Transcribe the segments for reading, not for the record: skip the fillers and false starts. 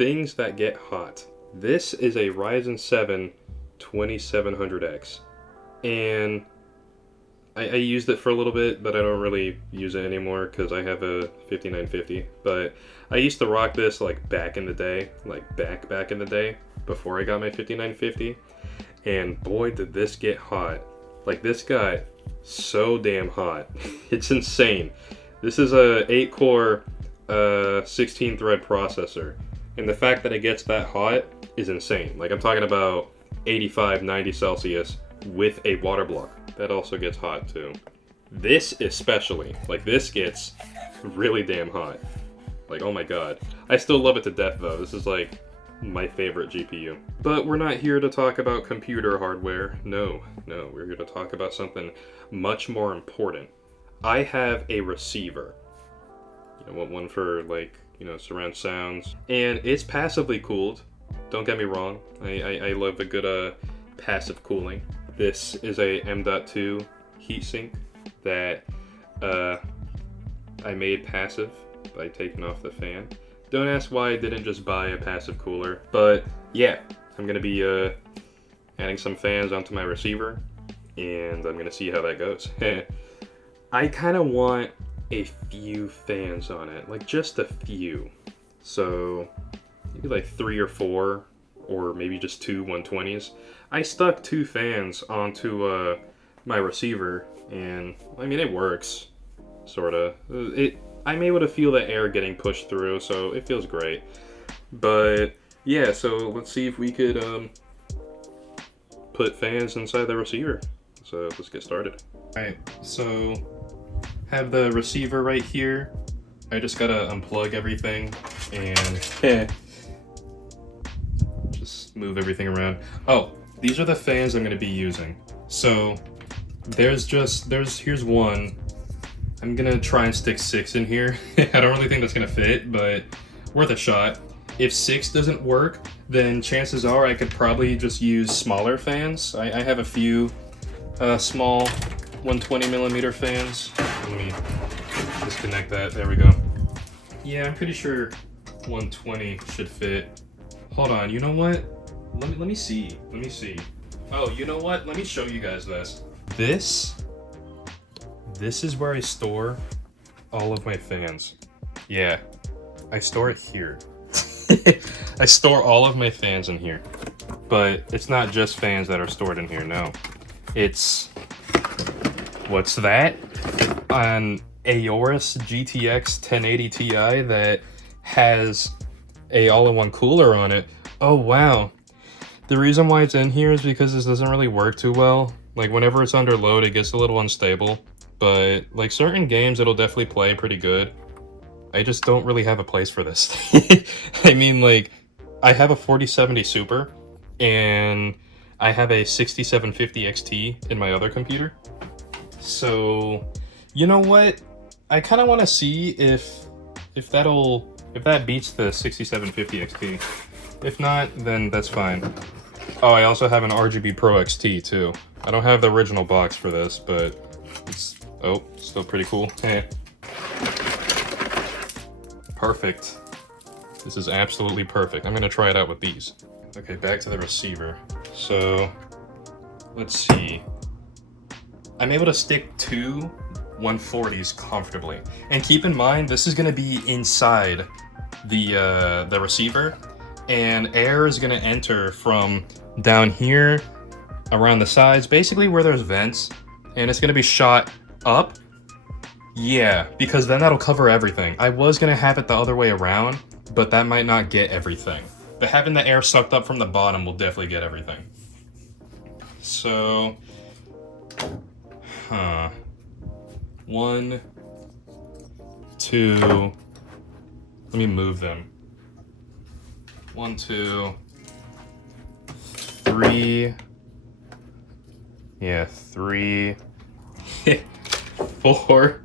things that get hot. This is a Ryzen 7 2700X, and I used it for a little bit, but I don't really use it anymore because I have a 5950. But I used to rock this like back in the day, like back in the day before I got my 5950, and boy did this get hot. Like, this got so damn hot. It's insane. This is a 8-core 16-thread processor, and the fact that it gets that hot is insane. Like, I'm talking about 85, 90 Celsius with a water block. That also gets hot too. This especially, like, this gets really damn hot. Like, oh my god. I still love it to death though. This is like my favorite GPU. But we're not here to talk about computer hardware. No, we're here to talk about something much more important. I have a receiver. You know, one for, like, you know, surround sounds. And it's passively cooled. Don't get me wrong. I love a good passive cooling. This is a M.2 heatsink that I made passive by taking off the fan. Don't ask why I didn't just buy a passive cooler, but yeah, I'm gonna be adding some fans onto my receiver, and I'm gonna see how that goes. I kind of want a few fans on it, like just a few. So maybe like 3 or 4, or maybe just 2 120s. I stuck 2 fans onto my receiver, and I mean, it works, sorta. I'm able to feel the air getting pushed through, so it feels great. But yeah, so let's see if we could put fans inside the receiver. So let's get started. Alright, so have the receiver right here. I just gotta unplug everything and just move everything around. Oh, these are the fans I'm gonna be using. So here's one. I'm gonna try and stick 6 in here. I don't really think that's gonna fit, but worth a shot. If 6 doesn't work, then chances are I could probably just use smaller fans. I have a few small 120mm fans. Let me disconnect that. There we go. Yeah, I'm pretty sure 120 should fit. Hold on, you know what? Let me see. Oh, you know what? Let me show you guys this. This is where I store all of my fans. Yeah, I store it here. I store all of my fans in here. But it's not just fans that are stored in here, no. It's... what's that? An Aorus GTX 1080 Ti that has a all-in-one cooler on it. Oh, wow. The reason why it's in here is because this doesn't really work too well. Like, whenever it's under load, it gets a little unstable. But, like, certain games, it'll definitely play pretty good. I just don't really have a place for this. I mean, like, I have a 4070 Super, and I have a 6750 XT in my other computer. So, you know what? I kind of want to see if that beats the 6750 XT. If not, then that's fine. Oh, I also have an RGB Pro XT too. I don't have the original box for this, but it's, oh, still pretty cool. Perfect. This is absolutely perfect. I'm gonna try it out with these. Okay, back to the receiver. So, let's see. I'm able to stick 2 140s comfortably. And keep in mind, this is gonna be inside the receiver, and air is gonna enter from down here, around the sides, basically where there's vents, and it's gonna be shot up. Yeah, because then that'll cover everything. I was gonna have it the other way around, but that might not get everything. But having the air sucked up from the bottom will definitely get everything. So, 1, 2, let me move them. 1, 2, 3, yeah, 3, 4,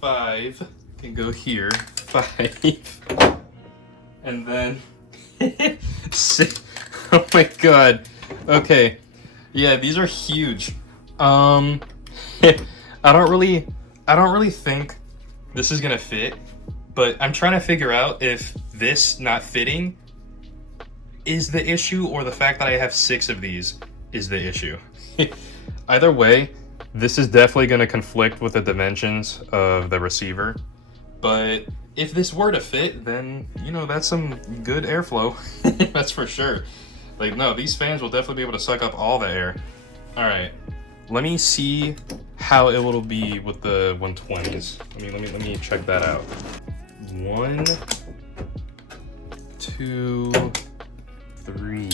5, can go here, 5, and then 6, oh my god, okay, yeah, these are huge. I don't really think this is gonna fit, but I'm trying to figure out if this not fitting is the issue, or the fact that I have 6 of these is the issue. Either way, this is definitely going to conflict with the dimensions of the receiver. But if this were to fit, then, you know, that's some good airflow. That's for sure. Like, no, these fans will definitely be able to suck up all the air. All right, let me see how it will be with the 120s. Let me check that out. 1, 2, 3.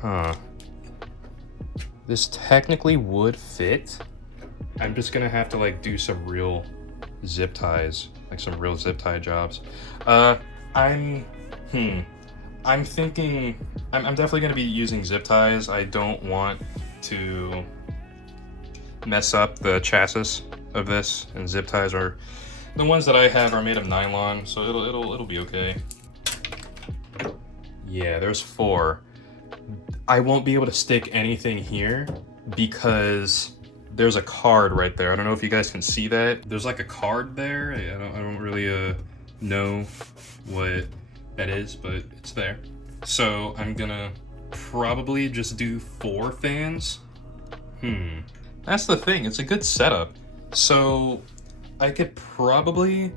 Huh. This technically would fit. I'm just gonna have to like do some real zip ties, like some real zip tie jobs. I'm thinking I'm definitely gonna be using zip ties. I don't want to mess up the chassis of this, and zip ties are the ones that I have are made of nylon, so it'll be okay. Yeah, there's 4. I won't be able to stick anything here because there's a card right there. I don't know if you guys can see that. There's like a card there. I don't really know what that is, but it's there. So I'm gonna probably just do 4 fans. That's the thing, it's a good setup. So I could probably,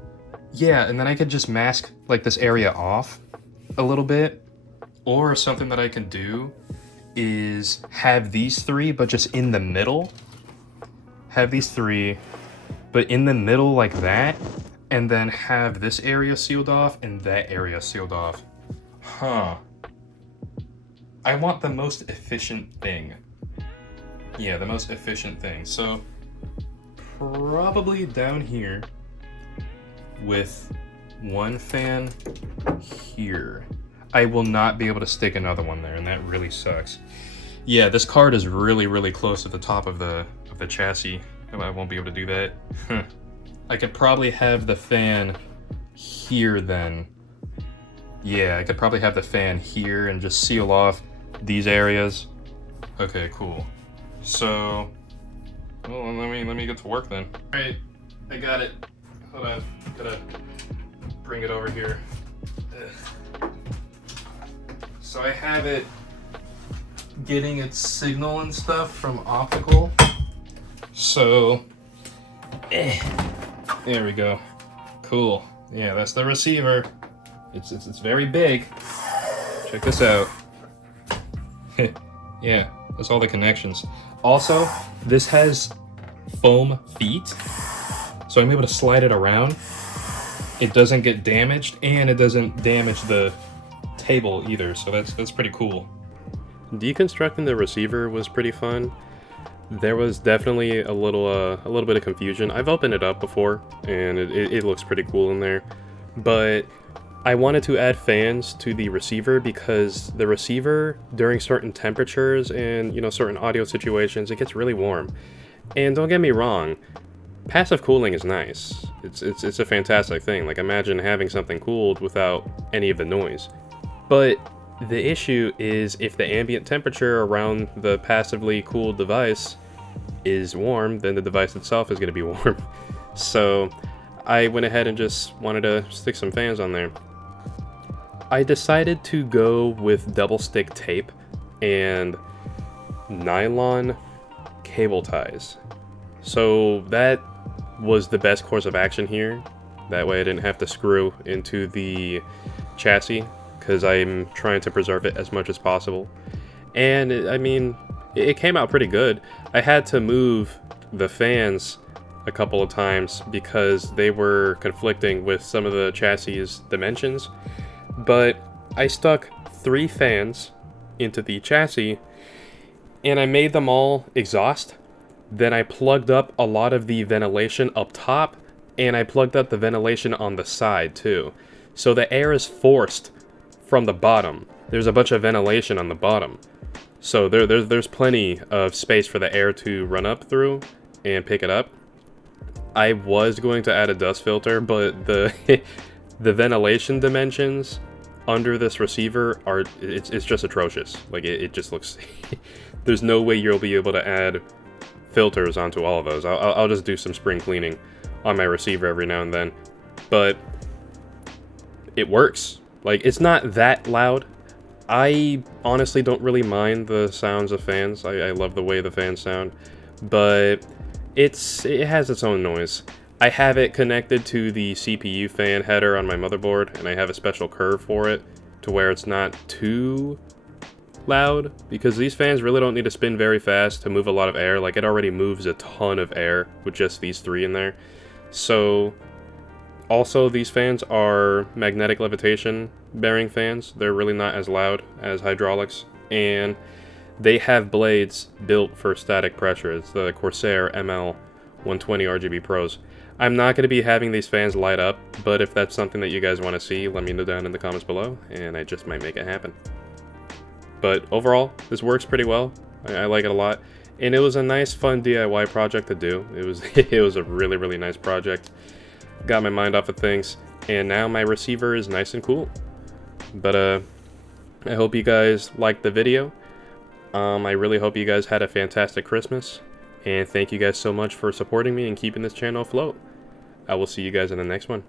yeah, and then I could just mask like this area off a little bit. Or something that I can do is have these 3, but just in the middle. Have these 3, but in the middle like that, and then have this area sealed off and that area sealed off. Huh. I want the most efficient thing. Yeah, the most efficient thing. So probably down here with 1 fan here. I will not be able to stick another one there, and that really sucks. Yeah, this card is really close to the top of the chassis. I won't be able to do that. I could probably have the fan here then. Yeah, I could probably have the fan here and just seal off these areas. Okay, cool. So, well, let me get to work then. All right, I got it. Hold on, gotta bring it over here. So I have it getting its signal and stuff from optical. So, there we go. Cool. Yeah, that's the receiver. It's very big. Check this out. Yeah, that's all the connections. Also, this has foam feet, so I'm able to slide it around. It doesn't get damaged, and it doesn't damage the table either, so that's pretty cool. Deconstructing the receiver was pretty fun. There was definitely a little bit of confusion. I've opened it up before, and it looks pretty cool in there. But I wanted to add fans to the receiver because the receiver, during certain temperatures and, you know, certain audio situations, it gets really warm. And don't get me wrong, passive cooling is nice. It's a fantastic thing. Like, imagine having something cooled without any of the noise. But the issue is if the ambient temperature around the passively cooled device is warm, then the device itself is going to be warm. So I went ahead and just wanted to stick some fans on there. I decided to go with double stick tape and nylon cable ties. So that was the best course of action here. That way I didn't have to screw into the chassis, because I'm trying to preserve it as much as possible. And it came out pretty good. I had to move the fans a couple of times because they were conflicting with some of the chassis dimensions. But I stuck 3 fans into the chassis, and I made them all exhaust. Then I plugged up a lot of the ventilation up top, and I plugged up the ventilation on the side too. So the air is forced from the bottom. There's a bunch of ventilation on the bottom, so there's plenty of space for the air to run up through and pick it up. I was going to add a dust filter, but the ventilation dimensions under this receiver are it's just atrocious. Like it just looks there's no way you'll be able to add filters onto all of those. I'll just do some spring cleaning on my receiver every now and then, but it works. Like, it's not that loud, I honestly don't really mind the sounds of fans. I love the way the fans sound, but it has its own noise. I have it connected to the CPU fan header on my motherboard, and I have a special curve for it to where it's not too loud, because these fans really don't need to spin very fast to move a lot of air. Like, it already moves a ton of air with just these three in there. So also, these fans are magnetic levitation bearing fans. They're really not as loud as hydraulics, and they have blades built for static pressure. It's the Corsair ML 120 RGB Pros. I'm not going to be having these fans light up, but if that's something that you guys want to see, let me know down in the comments below, and I just might make it happen. But overall, this works pretty well. I like it a lot, and it was a nice, fun DIY project to do. It was a really nice project. Got my mind off of things, and now my receiver is nice and cool. But I hope you guys liked the video. I really hope you guys had a fantastic Christmas, and thank you guys so much for supporting me and keeping this channel afloat. I will see you guys in the next one.